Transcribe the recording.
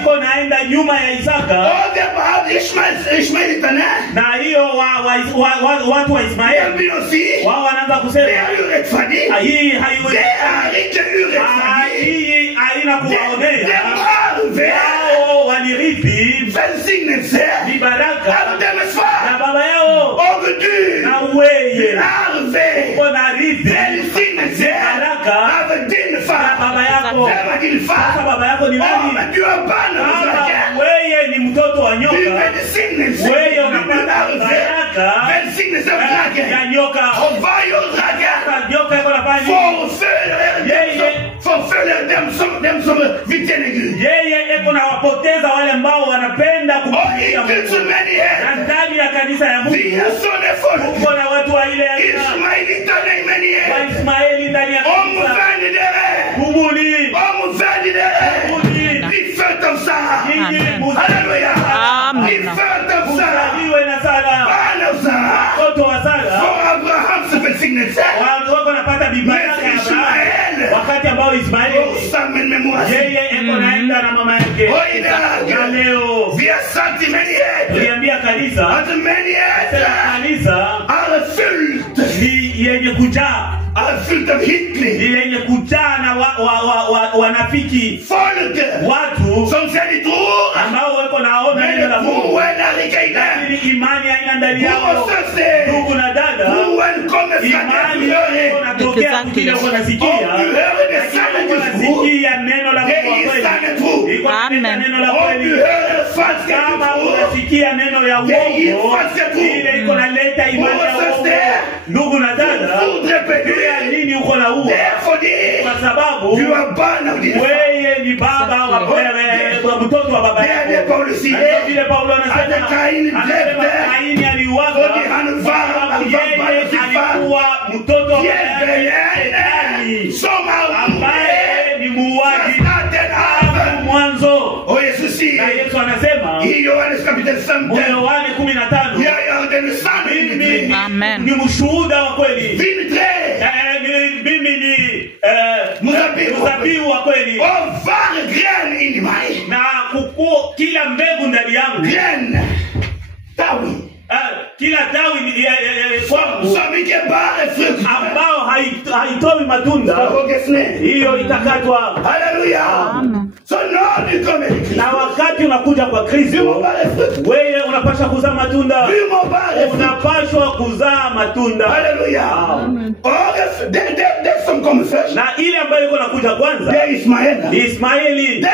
iko naenda nyuma ya Isaka. Na hiyo watu wa Ismaeli wao wanaanza kusema hii haina kuwaonea. Wao walirithi ni baraka na baba yao. Na wewe uko na rithi baraka na baba yako. Sasa baba yako ni nani? Wewe ni mtoto wa nyoka. Wewe unapata baraka ya nyoka. Nyoka yako nafanya yeye eko na wapoteza wale ambao wanapenda kumtumikia Mungu. Na ndani ya kanisa ya Mungu uko na watu wa ile Ismaeli ndani ya kanisa. Kumuni Muzaliwe na Sara. Mtoto wa Sara wako napata Biblia wakati ambao Ismaeli yeye eko naenda na mama yake. Na leo tuliambia kanisa ni yenye kujaa yenye kujaa na wanafiki watu ambao wako naona neno la Mungu lakini imani haina ndani yao. Ndugu na dada, imani inatokea kile unasikia. Unasikia neno la Mungu kweli. Iko neno la kweli. Kama unasikia neno ya uongo, ile iko naleta imani ya uongo. Ndugu na dada, nini uko na huo? Kwa sababu wewe ni baba wa mtoto wa baba yako. Vile Paulo anasema Kaini aliuawa sababu yeye alikuwa mtoto wa baba yake ambaye ni muuaji mwanzo. Na Yesu anasema Yohana 15 mimi ni mshuhuda wa kweli. Mimi ni mzabibu wa kweli. Na kila mbegu ndani yangu kila tawi kwangu ambao haitoi matunda, hiyo itakatwa. Na wakati unakuja kwa Kristo, wewe unapaswa kuzaa matunda. Unapaswa kuzaa matunda. Na ile ambayo iko nakuja kwanza ni Ismaeli.